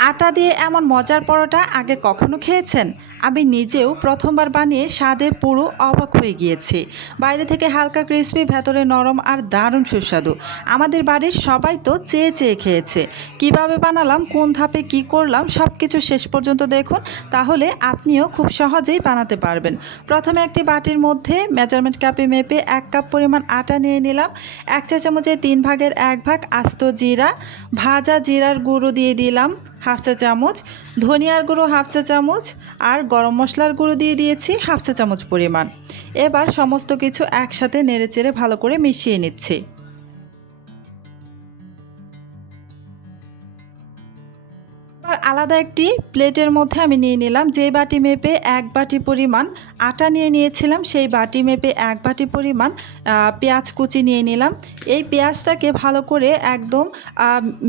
আটা দিয়ে এমন মজার পরোটা আগে কখনো খেয়েছেন? আমি নিজেও প্রথমবার বানিয়ে স্বাদে পুরো অবাক হয়ে গিয়েছি। বাইরে থেকে হালকা ক্রিস্পি, ভেতরে নরম আর দারুণ সুস্বাদু। আমাদের বাড়ির সবাই তো চেয়ে চেয়ে খেয়েছে। কিভাবে বানালাম, কোন ধাপে কি করলাম সব কিছু শেষ পর্যন্ত দেখুন, তাহলে আপনিও খুব সহজেই বানাতে পারবেন। প্রথমে একটি বাটির মধ্যে মেজারমেন্ট কাপে মেপে 1 কাপ পরিমাণ আটা নিয়ে নিলাম। 1 চা চামচের 3 ভাগের 1 ভাগ আস্ত জিরা, ভাজা জিরার গুঁড়ো দিয়ে দিলাম 1/2 চা চামচ, ধনিয়ার গুঁড়ো 1/2 চা চামচ আর গরম মশলার গুঁড়ো দিয়ে দিয়েছি 1/2 চা চামচ পরিমাণ। এবার সমস্ত কিছু একসাথে নেড়েচেড়ে ভালো করে মিশিয়ে নিচ্ছি। এবার আলাদা একটি প্লেটের মধ্যে আমি নিয়ে নিলাম যে বাটি মেপে 1 বাটি পরিমাণ আটা নিয়ে নিয়েছিলাম, সেই বাটি মেপে 1 বাটি পরিমাণ পেঁয়াজ কুচি নিয়ে নিলাম। এই পেঁয়াজটাকে ভালো করে একদম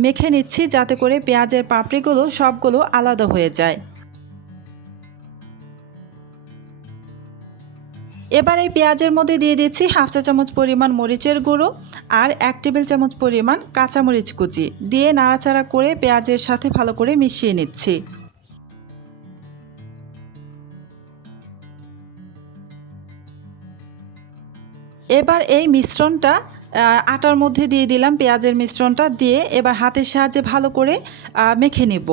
মেখে নিচ্ছি যাতে করে পেঁয়াজের পাপড়িগুলো সবগুলো আলাদা হয়ে যায়। এবার এই পেঁয়াজের মধ্যে দিয়ে দিচ্ছি 1/2 চা চামচ পরিমাণ মরিচের গুঁড়ো আর 1 টেবিল চামচ পরিমাণ কাঁচামরিচ কুচি দিয়ে নাড়াচাড়া করে পেঁয়াজের সাথে ভালো করে মিশিয়ে নিচ্ছি। এবার এই মিশ্রণটা আটার মধ্যে দিয়ে দিলাম, পেঁয়াজের মিশ্রণটা দিয়ে এবার হাতের সাহায্যে ভালো করে মেখে নেব।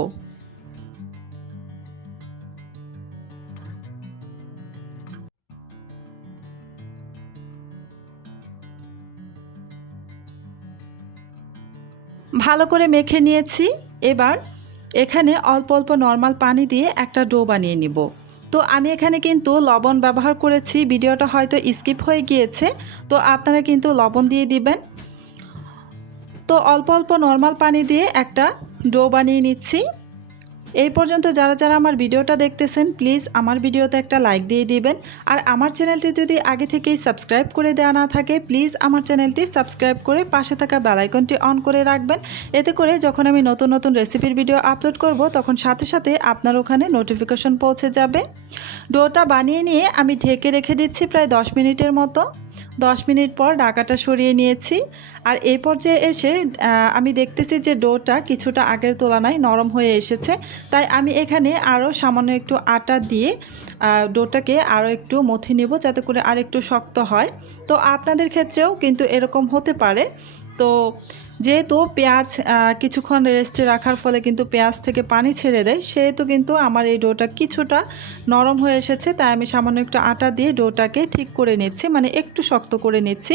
ভালো করে মেখে নিয়েছি। এবার এখানে অল্প অল্প নর্মাল পানি দিয়ে একটা ডো বানিয়ে নিব। তো আমি এখানে কিন্তু লবণ ব্যবহার করেছি, ভিডিওটা হয়তো স্কিপ হয়ে গিয়েছে, তো আপনারা কিন্তু লবণ দিয়ে দিবেন। তো অল্প অল্প নর্মাল পানি দিয়ে একটা ডো বানিয়ে নিচ্ছি। এই পর্যন্ত যারা যারা আমার ভিডিওটা দেখতেছেন প্লিজ আমার ভিডিওতে একটা লাইক দিয়ে দিবেন। আর আমার চ্যানেলটি যদি আগে থেকেই সাবস্ক্রাইব করে দেওয়া না থাকে প্লিজ আমার চ্যানেলটি সাবস্ক্রাইব করে পাশে থাকা বেল আইকনটি অন করে রাখবেন। এতে করে যখন আমি নতুন নতুন রেসিপির ভিডিও আপলোড করব তখন সাথে সাথে আপনার ওখানে নোটিফিকেশন পৌঁছে যাবে। ডোটা বানিয়ে নিয়ে আমি ঢেকে রেখে দিচ্ছি প্রায় 10 মিনিটের মতো। 10 মিনিট পর ঢাকাটা সরিয়ে নিয়েছি। আর এই পর্যায়ে এসে আমি দেখতেছি যে ডোটা কিছুটা আগের তুলনায় নরম হয়ে এসেছে, তাই আমি এখানে আরও সামান্য একটু আটা দিয়ে ডোটাকে আরও একটু মথে নেব যাতে করে আর একটু শক্ত হয়। তো আপনাদের ক্ষেত্রেও কিন্তু এরকম হতে পারে। তো যেহেতু পেঁয়াজ কিছুক্ষণ রেস্টে রাখার ফলে কিন্তু পেঁয়াজ থেকে পানি ছেড়ে দেয়, সেহেতু কিন্তু আমার এই ডোটা কিছুটা নরম হয়ে এসেছে, তাই আমি সামান্য একটু আটা দিয়ে ডোটাকে ঠিক করে নিচ্ছি, মানে একটু শক্ত করে নিচ্ছি।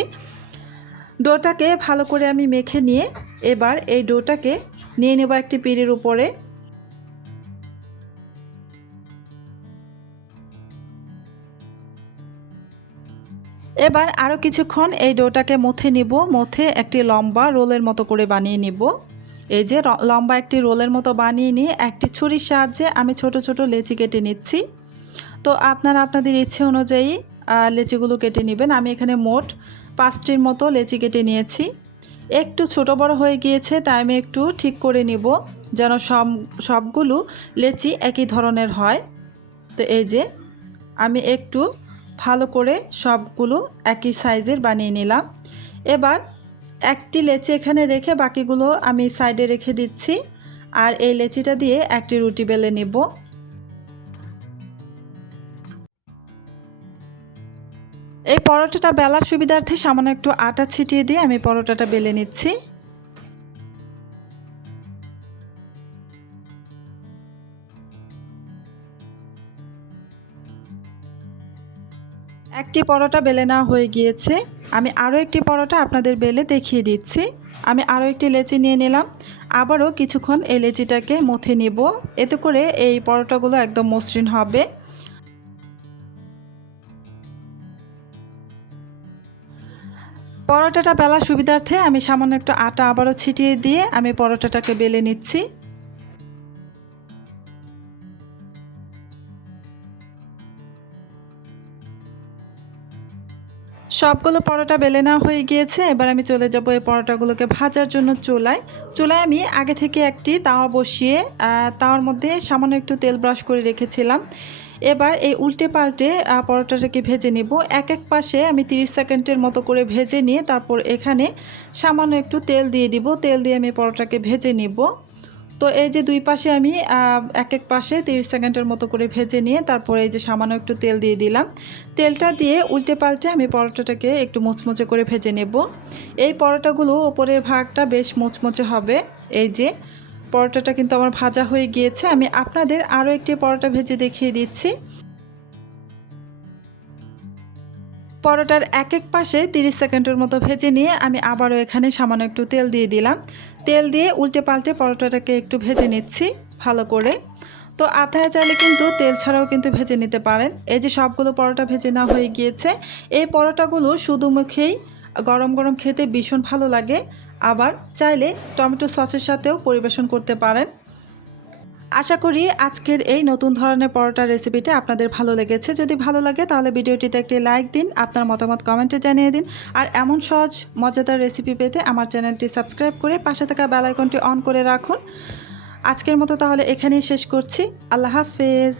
ডোটাকে ভালো করে আমি মেখে নিয়ে এবার এই ডোটাকে নিয়ে নেব একটি পিঁড়ির উপরে। এবার আরও কিছুক্ষণ এই ডোটাকে মথে নিব, মথে একটি লম্বা রোলের মতো করে বানিয়ে নিব। এই যে লম্বা একটি রোলের মতো বানিয়ে নিয়ে একটি ছুরির সাহায্যে আমি ছোট ছোট লেচি কেটে নিচ্ছি। তো আপনারা আপনাদের ইচ্ছে অনুযায়ী লেচিগুলো কেটে নেবেন। আমি এখানে মোট 5টির মতো লেচি কেটে নিয়েছি। একটু ছোট বড় হয়ে গিয়েছে, তাই আমি একটু ঠিক করে নিব যেন সবগুলো লেচি একই ধরনের হয়। তো এই যে আমি একটু ভালো করে সবগুলো একই সাইজের বানিয়ে নিলাম। এবার একটি লেচি এখানে রেখে বাকিগুলো আমি সাইডে রেখে দিচ্ছি। আর এই লেচিটা দিয়ে একটি রুটি বেলে নিব। এই পরোটাটা বেলার সুবিধার্থে সামান্য একটু আটা ছিটিয়ে দিয়ে আমি পরোটাটা বেলে নিচ্ছি। একটি পরোটা বেলে নেওয়া হয়ে গিয়েছে। আমি আরও একটি পরোটা আপনাদের বেলে দেখিয়ে দিচ্ছি। আমি আরও একটি লেচি নিয়ে নিলাম। আবারও কিছুক্ষণ এই লেচিটাকে মথে নেব, এতে করে এই পরোটাগুলো একদম মসৃণ হবে। পরোটাটা বেলার সুবিধার্থে আমি সামান্য একটু আটা আবারও ছিটিয়ে দিয়ে আমি পরোটাটাকে বেলে নিচ্ছি। সবগুলো পরোটা বেলে নেওয়া হয়ে গিয়েছে। এবার আমি চলে যাব এই পরোটাগুলোকে ভাজার জন্য চুলায়। চুলায় আমি আগে থেকে একটি তাওয়া বসিয়ে তাওয়ার মধ্যে সামান্য একটু তেল ব্রাশ করে রেখেছিলাম। এবার এই উল্টে পাল্টে পরোটাটাকে ভেজে নিব। এক এক পাশে আমি 30 সেকেন্ডের মতো করে ভেজে নিয়ে তারপর এখানে সামান্য একটু তেল দিয়ে দিব। তেল দিয়ে আমি পরোটাকে ভেজে নিব। তো এই যে দুই পাশে আমি এক এক পাশে 30 সেকেন্ডের মতো করে ভেজে নিয়ে তারপরে এই যে সামান্য একটু তেল দিয়ে দিলাম। তেলটা দিয়ে উল্টে পাল্টে আমি পরোটাটাকে একটু মুচমুচে করে ভেজে নেব। এই পরোটাগুলো ওপরের ভাগটা বেশ মুচমুচে হবে। এই যে পরোটাটা কিন্তু আমার ভাজা হয়ে গিয়েছে। আমি আপনাদের আরও একটি পরোটা ভেজে দেখিয়ে দিচ্ছি। পরোটার এক এক পাশে 30 সেকেন্ডের মতো ভেজে নিয়ে আমি আবারও এখানে সামান্য একটু তেল দিয়ে দিলাম। তেল দিয়ে উল্টে পাল্টে পরোটাটাকে একটু ভেজে নিচ্ছি ভালো করে। তো আপনারা চাইলে কিন্তু তেল ছাড়াও কিন্তু ভেজে নিতে পারেন। এই যে সবগুলো পরোটা ভেজে নেওয়া হয়ে গিয়েছে। এই পরোটাগুলো শুধু মুখেই গরম গরম খেতে ভীষণ ভালো লাগে। আবার চাইলে টমেটো সসের সাথেও পরিবেশন করতে পারেন। আশা করি আজকের এই নতুন ধরনের পরোটা রেসিপিটা আপনাদের ভালো লেগেছে। যদি ভালো লাগে তাহলে ভিডিওটিতে একটি লাইক দিন, আপনার মতামত কমেন্টে জানিয়ে দিন। আর এমন সহজ মজাদার রেসিপি পেতে আমার চ্যানেলটি সাবস্ক্রাইব করে পাশে থাকা বেল আইকনটি অন করে রাখুন। আজকের মতো তাহলে এখানেই শেষ করছি। আল্লাহ হাফেজ।